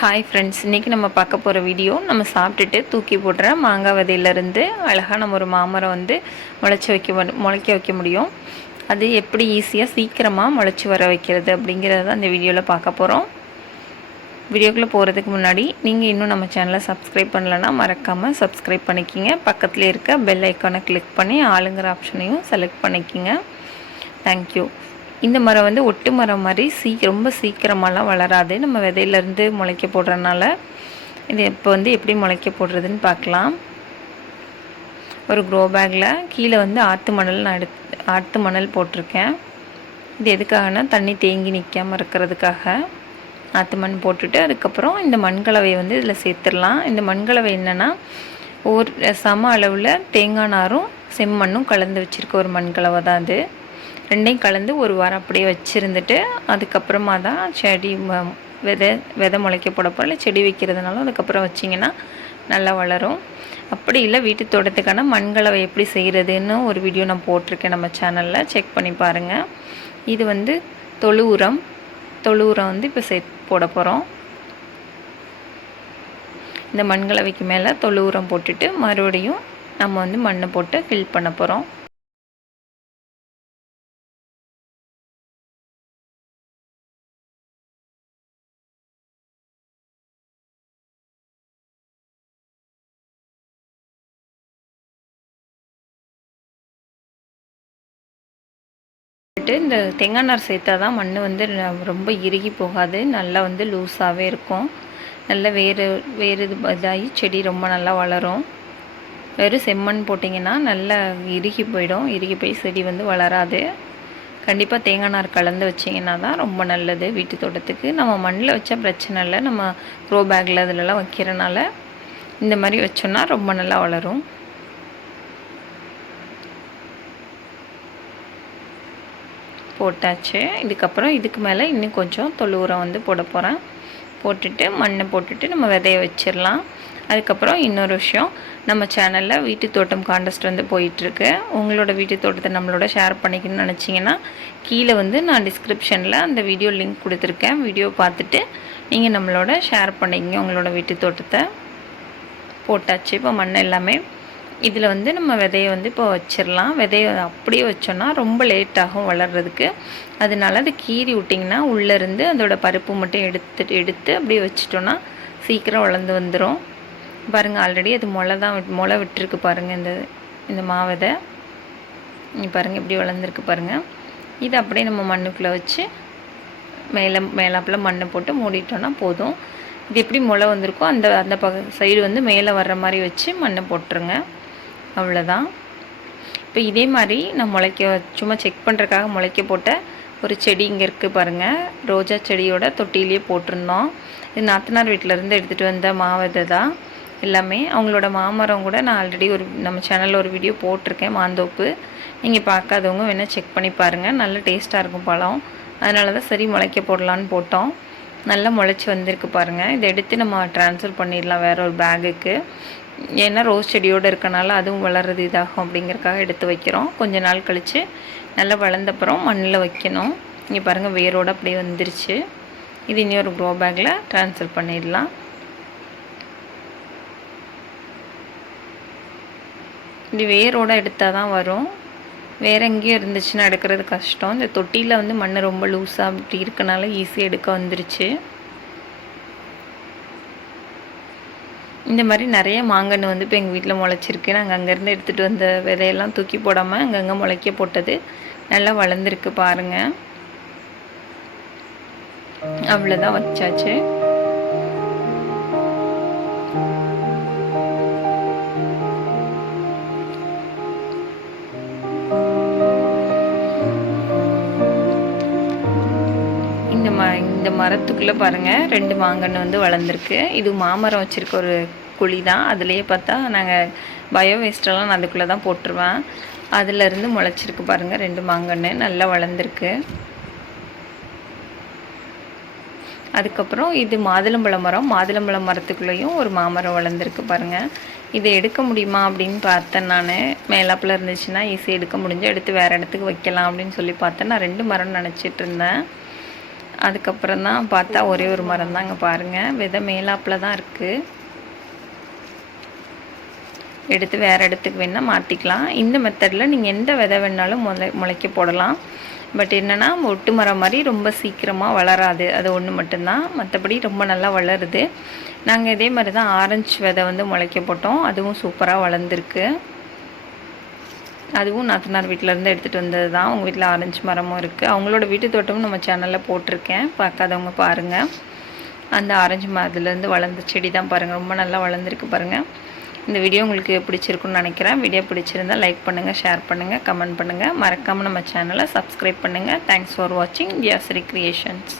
Hi friends, இன்றைக்கி நம்ம பார்க்க போகிற வீடியோ நம்ம சாப்பிட்டுட்டு தூக்கி போடுற மாங்காய் விதையிலேருந்து அழகாக நம்ம ஒரு மாமரம் வந்து முளைக்க வைக்க முடியும். அது எப்படி ஈஸியாக சீக்கிரமாக முளைச்சி வர வைக்கிறது அப்படிங்கிறத அந்த வீடியோவில் பார்க்க போகிறோம். வீடியோக்குள்ளே போகிறதுக்கு முன்னாடி நீங்கள் இன்னும் நம்ம சேனலை சப்ஸ்கிரைப் பண்ணலைன்னா மறக்காமல் சப்ஸ்கிரைப் பண்ணிக்கிங்க. பக்கத்தில் இருக்க பெல் ஐக்கானை கிளிக் பண்ணி ஆளுங்கிற ஆப்ஷனையும் செலக்ட் பண்ணிக்கிங்க. தேங்க்யூ. இந்த மரம் வந்து ஒட்டு மரம் மாதிரி ரொம்ப சீக்கிரமாலாம் வளராது. நம்ம விதையிலேருந்து முளைக்க போடுறதுனால இது இப்போ வந்து எப்படி முளைக்க போடுறதுன்னு பார்க்கலாம். ஒரு க்ரோ பேக்கில் கீழே வந்து ஆற்று மணல் போட்டிருக்கேன். இது எதுக்காகனா தண்ணி தேங்கி நிற்காமல் இருக்கிறதுக்காக ஆற்று மண் போட்டுட்டு அதுக்கப்புறம் இந்த மண்கலவை வந்து இதில் சேர்த்துடலாம். இந்த மண்கலவை என்னென்னா ஒரு சம அளவில் தேங்காய் நாரும் செம்மண்ணும் கலந்து வச்சுருக்க ஒரு மண்கலவை தான் அது. ரெண்டையும் கலந்து ஒரு வாரம் அப்படியே வச்சுருந்துட்டு அதுக்கப்புறமா தான் செடி விதை முளைக்க போடப்போ இல்லை செடி வைக்கிறதுனாலும் அதுக்கப்புறம் வச்சிங்கன்னா நல்லா வளரும். அப்படி இல்லை வீட்டு தோட்டத்துக்கான மண்கலவை எப்படி செய்கிறதுன்னு ஒரு வீடியோ நான் போட்டிருக்கேன் நம்ம சேனலில், செக் பண்ணி பாருங்கள். இது வந்து தொழு உரம் வந்து இப்போ போட போகிறோம். இந்த மண்கலவைக்கு மேலே தொழு உரம் போட்டுட்டு மறுபடியும் நம்ம வந்து மண்ணை போட்டு ஃபில் பண்ண போகிறோம். இந்த தேங்காய் நார் சேர்த்தா தான் மண் வந்து ரொம்ப இறுகி போகாது, நல்லா வந்து லூஸாகவே இருக்கும். நல்லா வேறு இதாகி செடி ரொம்ப நல்லா வளரும். வெறும் செம்மண் போட்டிங்கன்னா நல்லா இறுகி போய் செடி வந்து வளராது. கண்டிப்பாக தேங்காய் நார் கலந்து வச்சிங்கன்னா தான் ரொம்ப நல்லது வீட்டு தோட்டத்துக்கு. நம்ம மண்ணில் வச்சா பிரச்சனை இல்லை, நம்ம க்ரோ பேக்கில் இதிலலாம் வைக்கிறனால இந்த மாதிரி வச்சோன்னா ரொம்ப நல்லா வளரும். போட்டாச்சு. இதுக்கப்புறம் இதுக்கு மேலே இன்னும் கொஞ்சம் தொழு உரம் வந்து போட போகிறேன். போட்டுட்டு மண்ணை போட்டுட்டு நம்ம விதைய வச்சிடலாம். அதுக்கப்புறம் இன்னொரு விஷயம், நம்ம சேனலில் வீட்டு தோட்டம் கான்டெஸ்ட் வந்து போயிட்டுருக்கு. உங்களோட வீட்டு தோட்டத்தை நம்மளோட ஷேர் பண்ணிக்கணும்னு நினச்சிங்கன்னா கீழே வந்து நான் டிஸ்கிரிப்ஷனில் அந்த வீடியோ லிங்க் கொடுத்துருக்கேன். வீடியோ பார்த்துட்டு நீங்கள் நம்மளோட ஷேர் பண்ணிக்கிங்க உங்களோட வீட்டு தோட்டத்தை. போட்டாச்சு. இப்போ மண் எல்லாமே இதில் வந்து நம்ம விதையை வந்து இப்போ வச்சிடலாம். விதையை அப்படியே வச்சோன்னா ரொம்ப லேட் ஆகும் வளர்கிறதுக்கு. அதனால அதை கீறி விட்டிங்கன்னா உள்ளேருந்து அதோட பருப்பு மட்டும் எடுத்து அப்படியே வச்சிட்டோன்னா சீக்கிரம் வளர்ந்து வந்துடும். பாருங்கள், ஆல்ரெடி அது முளை விட்டுருக்கு பாருங்கள். இந்த மாவிதை பாருங்கள் எப்படி வளர்ந்துருக்கு பாருங்கள். இது அப்படியே நம்ம மண்ணுக்குள்ளே வச்சு மேலாப்பில் மண்ணை போட்டு மூடிட்டோன்னா போதும். இது எப்படி முளை வந்திருக்கோ அந்த சைடு வந்து மேலே வர்ற மாதிரி வச்சு மண்ணை போட்டுருங்க. அவ்வளோதான். இப்போ இதே மாதிரி நான் சும்மா செக் பண்ணுறதுக்காக முளைக்க போட்ட ஒரு செடி இங்கே இருக்குது பாருங்கள். ரோஜா செடியோட தொட்டிலேயே போட்டிருந்தோம். இது நாத்தனார் வீட்டிலேருந்து எடுத்துகிட்டு வந்த மாவிதை தான் எல்லாமே. அவங்களோட மாமரம் கூட நான் ஆல்ரெடி நம்ம சேனலில் ஒரு வீடியோ போட்டிருக்கேன், மாந்தோப்பு. நீங்கள் பார்க்காதவங்க வேணால் செக் பண்ணி பாருங்கள். நல்ல டேஸ்ட்டாக இருக்கும் பழம். அதனால தான் சரி முளைக்க போடலான்னு போட்டோம். நல்லா முளைச்சி வந்திருக்கு பாருங்கள். இதை எடுத்து நம்ம ட்ரான்ஸ்ஃபர் பண்ணிடலாம் வேறு ஒரு பேகுக்கு. ஏன்னா ரோஸ் செடியோடு இருக்கனால அதுவும் வளர்றது இதாகும் அப்படிங்கிறக்காக எடுத்து வைக்கிறோம். கொஞ்ச நாள் கழித்து நல்லா வளர்ந்தப்புறம் மண்ணில் வைக்கணும். இங்கே பாருங்கள், வேரோடு அப்படியே வந்துருச்சு. இது இனி ஒரு க்ரோ பேக்கில் ட்ரான்ஸ்ஃபர் பண்ணிடலாம். இது வேரோடு எடுத்தால் தான் வரும். வேறு எங்கேயும் இருந்துச்சுன்னா எடுக்கிறது கஷ்டம். இந்த தொட்டியில் வந்து மண் ரொம்ப லூஸாக அப்படி இருக்கனால ஈஸியாக எடுக்க வந்துருச்சு. இந்த மாதிரி நிறைய மாங்கன்று வந்து இப்போ எங்கள் வீட்டில் முளைச்சிருக்கு. நாங்கள் அங்கேருந்து எடுத்துகிட்டு வந்த விதையெல்லாம் தூக்கி போடாமல் அங்கங்கே முளைக்க போட்டது நல்லா வளர்ந்துருக்கு பாருங்கள். அவ்வளோதான், வச்சாச்சு. இந்த மரத்துக்குள்ளே பாருங்கள் 2 மாங்கன்று வந்து வளர்ந்துருக்கு. இது மாமரம் வச்சுருக்க ஒரு குழி தான். அதுலேயே பார்த்தா நாங்கள் பயோ வேஸ்ட்டெல்லாம் நான் அதுக்குள்ளே தான் போட்டுருவேன். அதிலேருந்து முளைச்சிருக்கு பாருங்கள் 2 மாங்கன்று நல்லா வளர்ந்துருக்கு. அதுக்கப்புறம் இது மாதுளம்பழ மரத்துக்குள்ளேயும் ஒரு மாமரம் வளர்ந்துருக்கு பாருங்கள். இதை எடுக்க முடியுமா அப்படின்னு பார்த்தேன். நான் மேலாப்பில் இருந்துச்சுன்னா ஈஸியாக எடுக்க முடிஞ்சு எடுத்து வேறு இடத்துக்கு வைக்கலாம் அப்படின்னு சொல்லி பார்த்தேன். நான் 2 மரம் நினச்சிட்டு இருந்தேன். அதுக்கப்புறம் தான் பார்த்தா ஒரே ஒரு மரம் தான். இங்கே பாருங்கள், விதை மேலாப்பில் தான் இருக்குது. எடுத்து வேறு இடத்துக்கு வேணால் மாற்றிக்கலாம். இந்த மெத்தடில் நீங்கள் எந்த விதை வேணாலும் முளைக்க போடலாம். பட் என்னென்னா ஒட்டு மரம் மாதிரி ரொம்ப சீக்கிரமாக வளராது, அது ஒன்று மட்டும்தான். மற்றபடி ரொம்ப நல்லா வளருது. நாங்கள் இதே மாதிரி தான் ஆரஞ்சு விதை வந்து முளைக்க போட்டோம், அதுவும் சூப்பராக வளர்ந்துருக்கு. அதுவும் நாத்தனார் வீட்டிலேருந்து எடுத்துகிட்டு வந்தது தான். அவங்க வீட்டில் ஆரஞ்சு மரமும் இருக்குது. அவங்களோட வீட்டு தோட்டமும் நம்ம சேனலில் போட்டிருக்கேன், பார்க்காதவங்க பாருங்கள். அந்த ஆரஞ்சு மரத்துலேருந்து வளர்ந்த செடி தான் பாருங்கள், ரொம்ப நல்லா வளர்ந்துருக்கு பாருங்கள். இந்த வீடியோ உங்களுக்கு பிடிச்சிருக்குன்னு நினைக்கிறேன். வீடியோ பிடிச்சிருந்தால் லைக் பண்ணுங்கள், ஷேர் பண்ணுங்கள், கமெண்ட் பண்ணுங்கள். மறக்காமல் நம்ம சேனலை சப்ஸ்கிரைப் பண்ணுங்கள். தேங்க்ஸ் ஃபார் வாட்சிங் தியாஸ்ரீ கிரியேஷன்ஸ்.